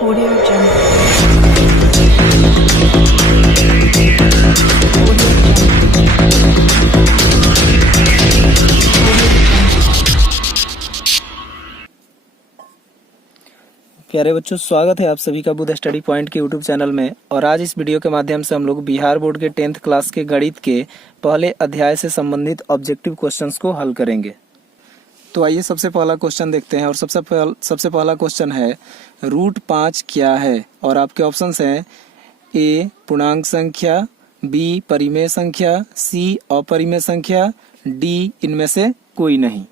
Audio Jungle. प्यारे बच्चों, स्वागत है आप सभी का बुध स्टडी पॉइंट के यूट्यूब चैनल में। और आज इस वीडियो के माध्यम से हम लोग बिहार बोर्ड के 10th क्लास के गणित के पहले अध्याय से संबंधित ऑब्जेक्टिव क्वेश्चंस को हल करेंगे। तो आइए सबसे पहला क्वेश्चन देखते हैं। और सबसे पहला क्वेश्चन है √5 क्या है। और आपके ऑप्शंस हैं ए पूर्णांक संख्या, बी परिमेय संख्या, सी अपरिमेय संख्या, डी इनमें से कोई नहीं।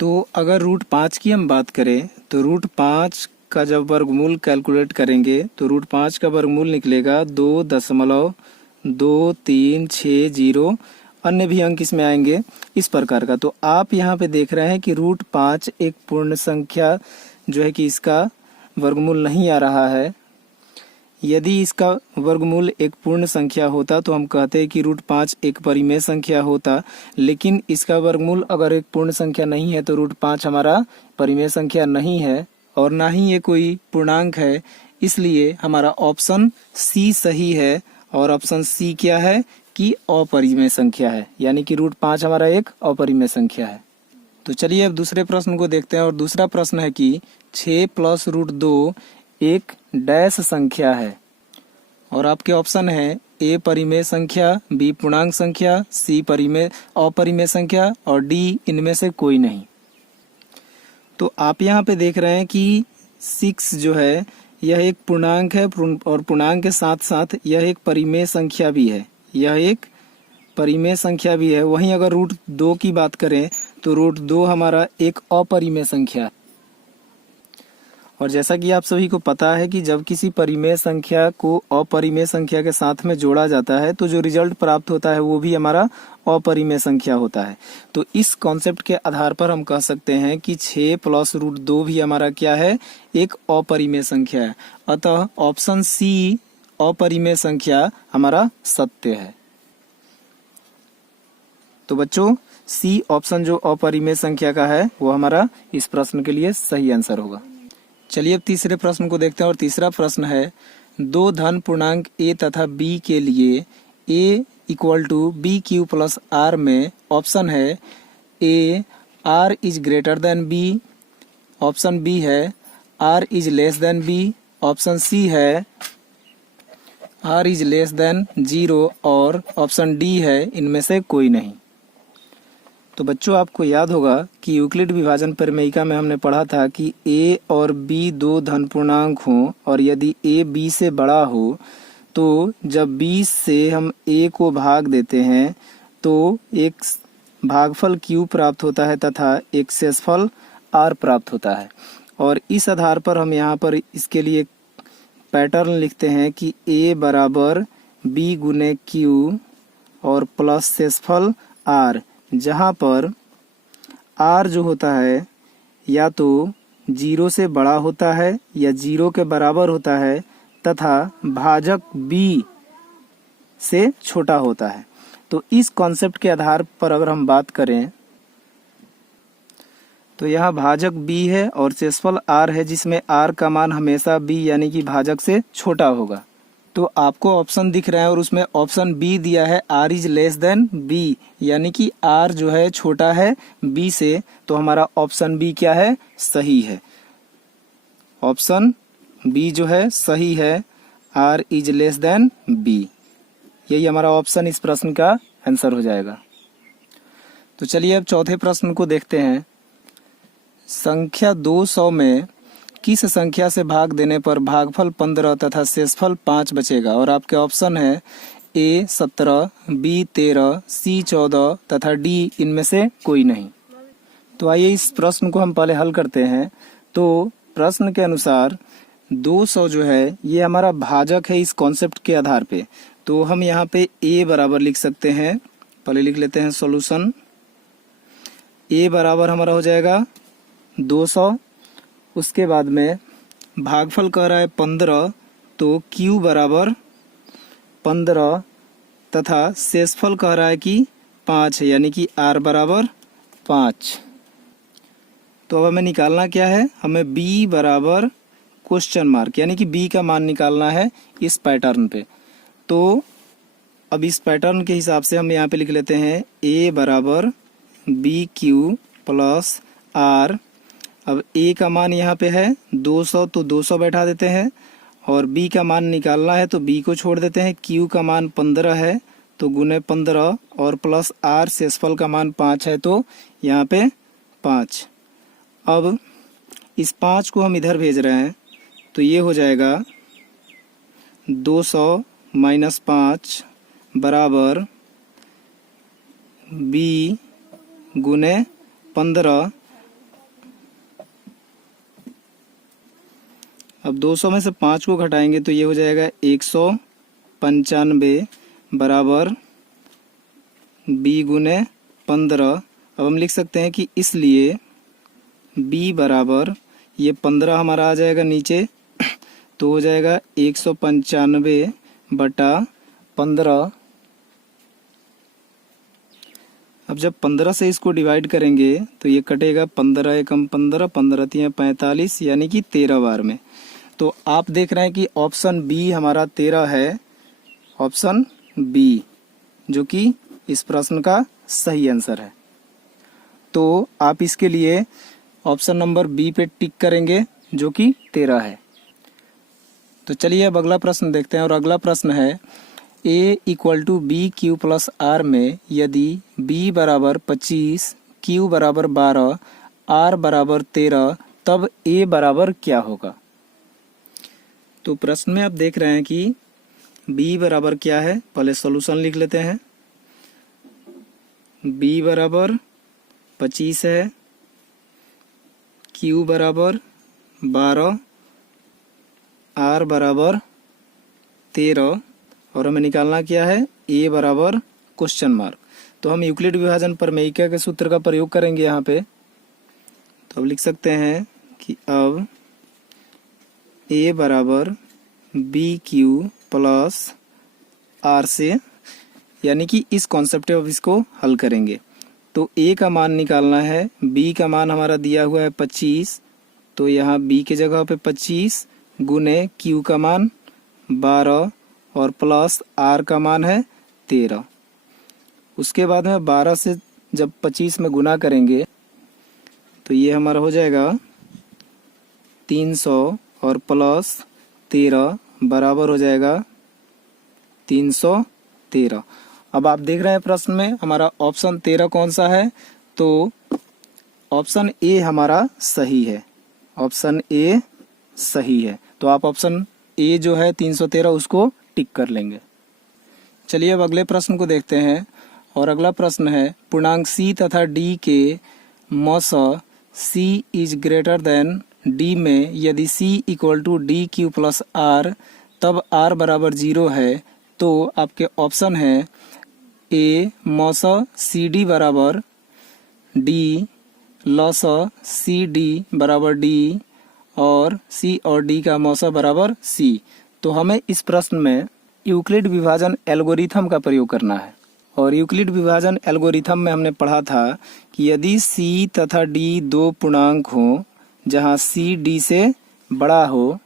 तो अगर √5 की हम बात करें तो √5 का जब वर्गमूल कैलकुलेट करेंगे तो √5 का वर्गमूल निकलेगा 2.2360। अन्य भी अंक इसमें आएंगे इस प्रकार का। तो आप यहाँ पे देख रहे हैं कि √5 एक पूर्ण संख्या जो है कि इसका वर्गमूल नहीं आ रहा है। यदि इसका वर्गमूल एक पूर्ण संख्या होता तो हम कहते हैं कि √5 एक परिमेय संख्या होता, लेकिन इसका वर्गमूल अगर एक पूर्ण संख्या नहीं है तो √5 हमारा परिमेय संख्या नहीं है और ना ही ये कोई पूर्णांक है। इसलिए हमारा ऑप्शन सी सही है। और ऑप्शन सी क्या है कि अपरिमेय संख्या है, यानी कि √5 हमारा एक अपरिमेय संख्या है। तो चलिए अब दूसरे प्रश्न को देखते हैं। और दूसरा प्रश्न है कि 6 + √2 एक डैश संख्या है। और आपके ऑप्शन है ए परिमेय संख्या, बी पूर्णांक संख्या, सी अपरिमेय संख्या और डी इनमें से कोई नहीं। तो आप यहाँ पे देख रहे हैं कि 6 जो है यह एक पूर्णांक है और पूर्णांक के साथ साथ यह एक परिमेय संख्या भी है। यह एक परिमेय संख्या भी है। वहीं अगर √2 की बात करें तो √2 हमारा एक अपरिमेय संख्या है। और जैसा कि आप सभी को पता है कि जब किसी परिमेय संख्या को अपरिमेय संख्या के साथ में जोड़ा जाता है तो जो रिजल्ट प्राप्त होता है वो भी हमारा अपरिमेय संख्या होता है। तो इस कॉन्सेप्ट के आधार पर हम कह सकते हैं कि 6 + √2 भी हमारा क्या है, एक अपरिमेय संख्या है। अतः ऑप्शन सी अपरिमेय संख्या हमारा सत्य है। तो बच्चों सी ऑप्शन जो अपरिमेय संख्या का है वो हमारा इस प्रश्न के लिए सही आंसर होगा। चलिए अब तीसरे प्रश्न को देखते हैं। और तीसरा प्रश्न है दो धन पूर्णांक a तथा b के लिए a = b³ + r में ऑप्शन है A r is greater than b, option B है r is less than b, option C है r इज लेस देन 0 और ऑप्शन डी है इनमें से कोई नहीं। तो बच्चों आपको याद होगा कि यूक्लिड विभाजन प्रमेयिका में हमने पढ़ा था कि a और b दो धन पूर्णांक हों और यदि a b से बड़ा हो तो जब b से हम a को भाग देते हैं तो एक भागफल q प्राप्त होता है तथा एक शेषफल r प्राप्त होता है। और इस आधार पर हम यहाँ पर इसके लिए पैटर्न लिखते हैं कि a बराबर b गुने q और प्लस शेषफल r, जहाँ पर r जो होता है या तो 0 से बड़ा होता है या 0 के बराबर होता है तथा भाजक b से छोटा होता है। तो इस कॉन्सेप्ट के आधार पर अगर हम बात करें तो यहाँ भाजक b है और शेषफल r है, जिसमें r का मान हमेशा b यानी कि भाजक से छोटा होगा। तो आपको ऑप्शन दिख रहा है और उसमें ऑप्शन बी दिया है r is less than b, यानी कि r जो है छोटा है b से। तो हमारा ऑप्शन बी क्या है, सही है। ऑप्शन बी जो है सही है, r is less than b। यही हमारा ऑप्शन इस प्रश्न का आंसर हो जाएगा। तो चलिए अब चौथे प्रश्न को देखते हैं। संख्या 200 में किस संख्या से भाग देने पर भागफल 15 तथा शेषफल 5 बचेगा। और आपके ऑप्शन है ए 17, बी 13, सी 14 तथा डी इनमें से कोई नहीं। तो आइए इस प्रश्न को हम पहले हल करते हैं। तो प्रश्न के अनुसार 200 जो है ये हमारा भाजक है इस कॉन्सेप्ट के आधार पे। तो हम यहाँ पे ए बराबर लिख सकते हैं। पहले लिख लेते हैं सॉल्यूशन। ए बराबर हमारा हो जाएगा 200। उसके बाद में भागफल कह रहा है 15, तो q बराबर 15 तथा शेषफल कह रहा है कि 5 है, यानी कि r बराबर 5। तो अब हमें निकालना क्या है, हमें b बराबर क्वेश्चन मार्क, यानी कि बी का मान निकालना है इस पैटर्न पे। तो अब इस पैटर्न के हिसाब से हम यहाँ पे लिख लेते हैं ए बराबर बी क्यू प्लस आर। अब ए का मान यहाँ पे है 200, तो 200 बैठा देते हैं, और बी का मान निकालना है तो बी को छोड़ देते हैं। क्यू का मान 15 है तो गुने 15, और प्लस आर शेषफल का मान 5 है तो यहाँ पे 5। अब इस 5 को हम इधर भेज रहे हैं तो ये हो जाएगा 200 माइनस 5 बराबर बी गुने 15। अब 200 में से 5 को घटाएंगे तो ये हो जाएगा 195 बराबर b गुने 15। अब हम लिख सकते हैं कि इसलिए b बराबर ये 15 हमारा आ जाएगा नीचे, तो हो जाएगा 195 बटा 15। अब जब 15 से इसको डिवाइड करेंगे तो ये कटेगा 15 एकम 15, 15 तिया 45, यानी कि 13 बार में। तो आप देख रहे हैं कि ऑप्शन बी हमारा 13 है, ऑप्शन बी, जो कि इस प्रश्न का सही आंसर है। तो आप इसके लिए ऑप्शन नंबर बी पे टिक करेंगे जो कि 13 है। तो चलिए अब अगला प्रश्न देखते हैं, और अगला प्रश्न है a equal to B Q plus R में यदि b बराबर 25, q बराबर 12, r बराबर 13, तब a बराबर क्या होगा। तो प्रश्न में आप देख रहे हैं कि b बराबर क्या है, पहले सॉल्यूशन लिख लेते हैं। b बराबर 25 है, q बराबर 12, r बराबर 13, और हमें निकालना क्या है, a बराबर क्वेश्चन मार्क। तो हम यूक्लिड विभाजन प्रमेयिका के सूत्र का प्रयोग करेंगे यहाँ पे। तो अब लिख सकते हैं कि अब a बराबर बी क्यू प्लस आर से, यानी कि इस कॉन्सेप्ट में अब इसको हल करेंगे। तो a का मान निकालना है, b का मान हमारा दिया हुआ है 25, तो यहाँ b के जगह पे 25 गुने q का मान 12 और प्लस r का मान है 13। उसके बाद में 12 से जब 25 में गुना करेंगे तो ये हमारा हो जाएगा 300 और प्लस 13 बराबर हो जाएगा 313। अब आप देख रहे हैं प्रश्न में हमारा ऑप्शन 13 कौन सा है, तो ऑप्शन ए हमारा सही है, ऑप्शन ए सही है। तो आप ऑप्शन ए जो है 313 उसको टिक कर लेंगे। चलिए अब अगले प्रश्न को देखते हैं, और अगला प्रश्न है पूर्णांक c तथा d के मौस c is greater than d में यदि c equal to D Q plus R तब r बराबर 0 है। तो आपके ऑप्शन है ए मौस सी डी बराबर डी, लॉस सी डी बराबर डी, और सी और डी का मौसा बराबर सी। तो हमें इस प्रश्न में यूक्लिड विभाजन एल्गोरिथम का प्रयोग करना है, और यूक्लिड विभाजन एल्गोरिथम में हमने पढ़ा था कि यदि c तथा d दो पूर्णांक हो जहां c d से बड़ा हो,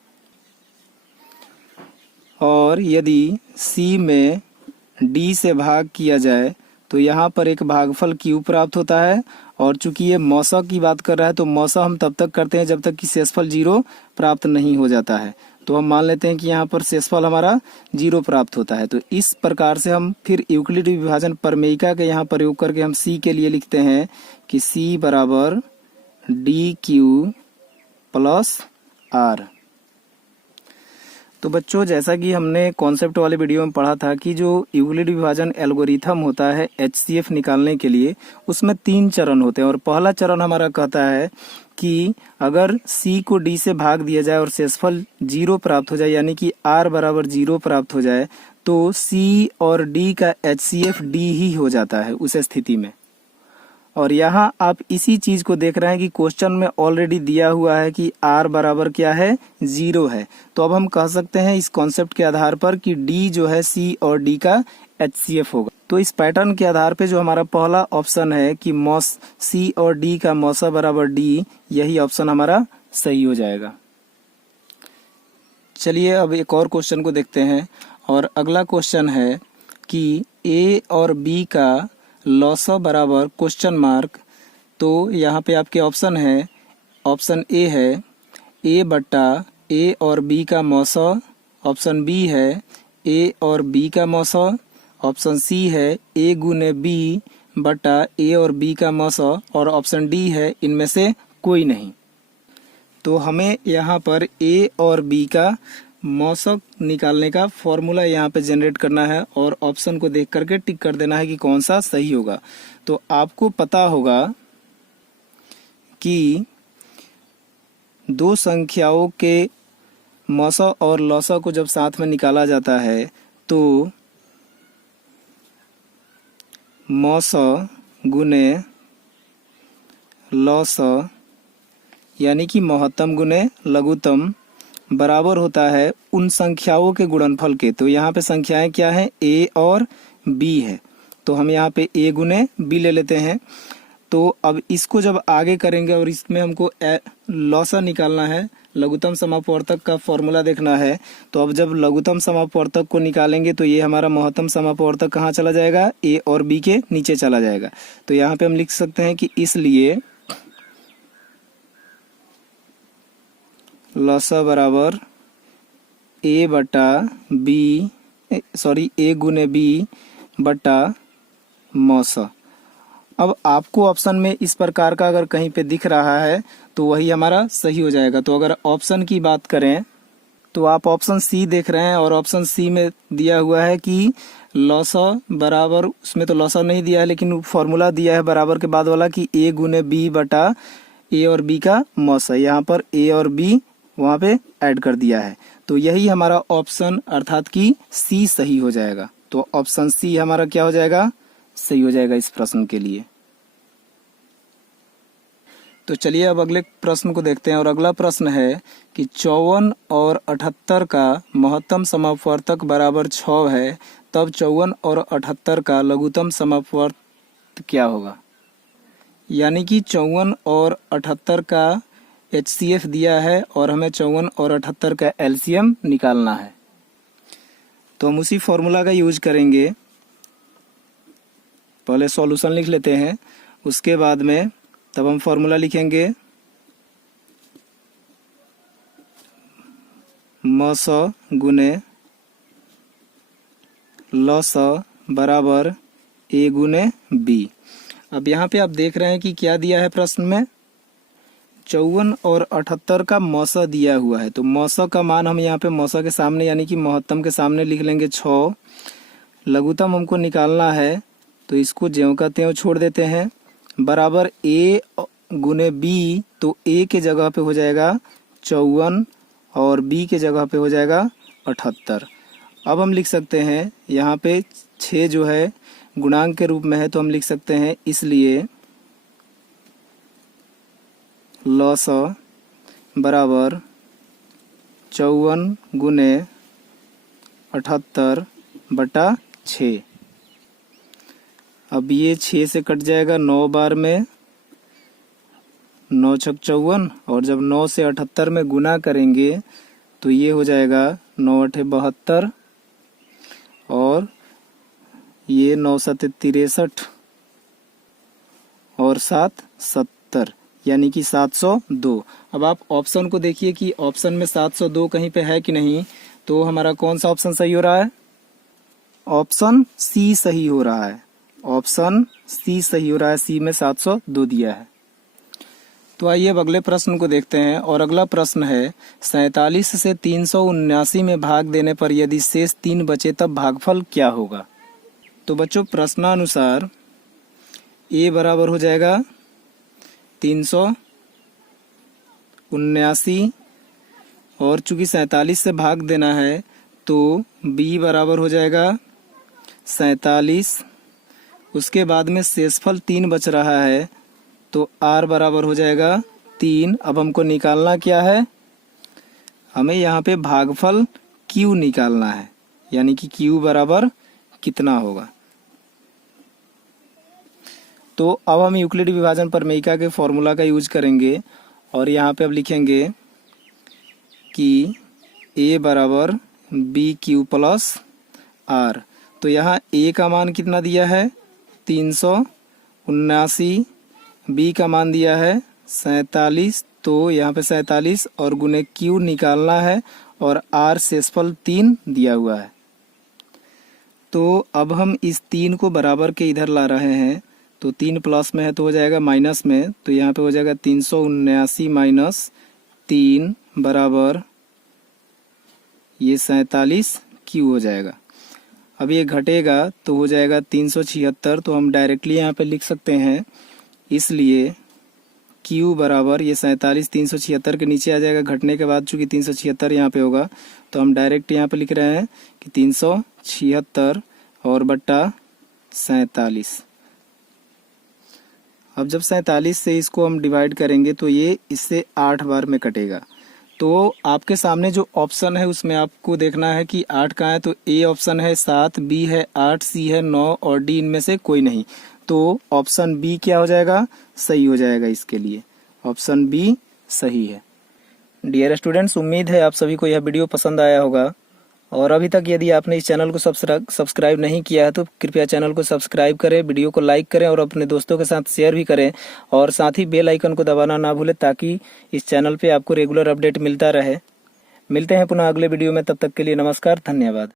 और यदि c में d से भाग किया जाए तो यहाँ पर एक भागफल q प्राप्त होता है। और चूंकि ये मौसा की बात कर रहा है तो मौसा हम तब तक करते हैं जब तक कि शेषफल 0 प्राप्त नहीं हो जाता है। तो हम मान लेते हैं कि यहाँ पर शेषफल हमारा 0 प्राप्त होता है। तो इस प्रकार से हम फिर यूक्लिड विभाजन प्रमेयिका के यहाँ प्रयोग करके हम c के लिए लिखते हैं कि c बराबर डी क्यू प्लस आर। तो बच्चों, जैसा कि हमने कॉन्सेप्ट वाले वीडियो में पढ़ा था कि जो यूक्लिड विभाजन एल्गोरिथम होता है HCF निकालने के लिए, उसमें 3 चरण होते हैं। और पहला चरण हमारा कहता है कि अगर C को D से भाग दिया जाए और शेषफल 0 प्राप्त हो जाए, यानी कि R बराबर 0 प्राप्त हो जाए, तो C और D का HCF D ही हो जाता है उस स्थिति में। और यहाँ आप इसी चीज को देख रहे हैं कि क्वेश्चन में ऑलरेडी दिया हुआ है कि r बराबर क्या है, 0 है। तो अब हम कह सकते हैं इस कॉन्सेप्ट के आधार पर कि d जो है c और d का HCF होगा। तो इस पैटर्न के आधार पे जो हमारा पहला ऑप्शन है कि मॉस c और d का मौसा बराबर d, यही ऑप्शन हमारा सही हो जाएगा। चलिए अब एक और क्वेश्चन को देखते हैं। और अगला क्वेश्चन है कि ए और बी का लॉसा बराबर क्वेश्चन मार्क। तो यहाँ पे आपके ऑप्शन है, ऑप्शन ए है ए बट्टा ए और बी का मौसा, ऑप्शन बी है ए और बी का मौसा, ऑप्शन सी है ए गुने बी बटा ए और बी का मौसा, और ऑप्शन डी है इनमें से कोई नहीं। तो हमें यहाँ पर ए और बी का मौसक निकालने का फॉर्मूला यहाँ पे जनरेट करना है और ऑप्शन को देख करके टिक कर देना है कि कौन सा सही होगा। तो आपको पता होगा कि दो संख्याओं के मौसा और लौसा को जब साथ में निकाला जाता है तो मौसा गुने लौसा यानी कि महत्तम गुने लघुत्तम बराबर होता है उन संख्याओं के गुणनफल के। तो यहाँ पे संख्याएं क्या है, ए और बी है। तो हम यहाँ पे ए गुने बी ले लेते हैं। तो अब इसको जब आगे करेंगे और इसमें हमको लौसा निकालना है, लघुत्तम समापवर्तक का फॉर्मूला देखना है। तो अब जब लघुत्तम समापवर्तक को निकालेंगे तो ये हमारा महत्तम समापवर्तक कहाँ चला जाएगा, ए और बी के नीचे चला जाएगा। तो यहाँ पे हम लिख सकते हैं कि इसलिए लौसा बराबर ए बटा बी ए गुने बी बटा मौसा। अब आपको ऑप्शन में इस प्रकार का अगर कहीं पे दिख रहा है तो वही हमारा सही हो जाएगा। तो अगर ऑप्शन की बात करें तो आप ऑप्शन सी देख रहे हैं और ऑप्शन सी में दिया हुआ है कि लौसा बराबर, उसमें तो लौसा नहीं दिया है लेकिन फॉर्मूला दिया है बराबर के बाद वाला कि ए गुने बी बटा ए और बी का मौसा। यहाँ पर ए और बी वहां पे ऐड कर दिया है। तो यही हमारा ऑप्शन अर्थात कि सी सही हो जाएगा। तो ऑप्शन सी हमारा क्या हो जाएगा, सही हो जाएगा इस प्रश्न के लिए। तो चलिए अब अगले प्रश्न को देखते हैं। और अगला प्रश्न है कि 54 और 78 का महत्तम समापवर्तक बराबर 6 है, तब 54 और 78 का लघुत्तम समापवर्तक क्या होगा। यानी कि 54 और 78 का HCF दिया है और हमें 54 और 78 का LCM निकालना है। तो हम उसी फॉर्मूला का यूज करेंगे। पहले सॉल्यूशन लिख लेते हैं, उसके बाद में तब हम फॉर्मूला लिखेंगे मौसा गुने लौसा बराबर ए गुने बी। अब यहाँ पे आप देख रहे हैं कि क्या दिया है प्रश्न में, 54 और 78 का मौसा दिया हुआ है। तो मौसा का मान हम यहाँ पे मौसा के सामने यानी कि महत्तम के सामने लिख लेंगे 6। लघुत्तम हमको निकालना है तो इसको ज्यों का त्यों छोड़ देते हैं, बराबर ए गुने बी। तो ए के जगह पे हो जाएगा 54 और बी के जगह पे हो जाएगा 78। अब हम लिख सकते हैं यहाँ पे 6 जो है गुणांक के रूप में है, तो हम लिख सकते हैं इसलिए लौसा बराबर 54 गुने 78 बटा 6। अब ये 6 से कट जाएगा 9 बार में, 9 छक 54, और जब 9 से 78 में गुना करेंगे तो ये हो जाएगा 9 अठे 72 और ये 9 सते 63 और 7 70 यानी कि 702। अब आप ऑप्शन को देखिए कि ऑप्शन में 702 कहीं पे है कि नहीं। तो हमारा कौन सा ऑप्शन सही हो रहा है, ऑप्शन सी सही हो रहा है। ऑप्शन सी सही हो रहा है, सी में 702 दिया है। तो आइए अब अगले प्रश्न को देखते हैं। और अगला प्रश्न है 47 से 379 में भाग देने पर यदि शेष 3 बचे तब भागफल क्या होगा। तो बच्चों प्रश्नानुसार ए बराबर हो जाएगा 379 और चूंकि 47 से भाग देना है तो बी बराबर हो जाएगा 47। उसके बाद में शेषफल 3 बच रहा है तो आर बराबर हो जाएगा 3। अब हमको निकालना क्या है, हमें यहाँ पे भागफल क्यू निकालना है, यानी कि क्यू बराबर कितना होगा। तो अब हम यूक्लिड विभाजन प्रमेयिका के फॉर्मूला का यूज करेंगे और यहाँ पे अब लिखेंगे कि ए बराबर बी क्यू प्लस आर। तो यहाँ ए का मान कितना दिया है 379, बी का मान दिया है 47, तो यहाँ पे 47 और गुने क्यू निकालना है और आर शेषफल 3 दिया हुआ है। तो अब हम इस 3 को बराबर के इधर ला रहे हैं, तो 3 प्लस में है तो हो जाएगा माइनस में, तो यहाँ पे हो जाएगा 379 माइनस 3 बराबर ये 47 क्यू हो जाएगा। अब ये घटेगा तो हो जाएगा 376, तो हम डायरेक्टली यहाँ पे लिख सकते हैं, इसलिए Q बराबर ये 47 376 के नीचे आ जाएगा घटने के बाद, चूंकि 376 यहाँ पे होगा तो हम डायरेक्ट यहाँ पे लिख रहे हैं कि 376 और बट्टा 47। अब जब 47 से इसको हम डिवाइड करेंगे तो ये इससे 8 बार में कटेगा। तो आपके सामने जो ऑप्शन है उसमें आपको देखना है कि 8 कहाँ है, तो ए ऑप्शन है 7, बी है 8, सी है 9 और डी इनमें से कोई नहीं। तो ऑप्शन बी क्या हो जाएगा, सही हो जाएगा। इसके लिए ऑप्शन बी सही है। डियर स्टूडेंट्स, उम्मीद है आप सभी को यह वीडियो पसंद आया होगा, और अभी तक यदि आपने इस चैनल को सब्सक्राइब नहीं किया है तो कृपया चैनल को सब्सक्राइब करें, वीडियो को लाइक करें और अपने दोस्तों के साथ शेयर भी करें, और साथ ही बेल आइकन को दबाना ना भूलें ताकि इस चैनल पे आपको रेगुलर अपडेट मिलता रहे। मिलते हैं पुनः अगले वीडियो में, तब तक के लिए नमस्कार, धन्यवाद।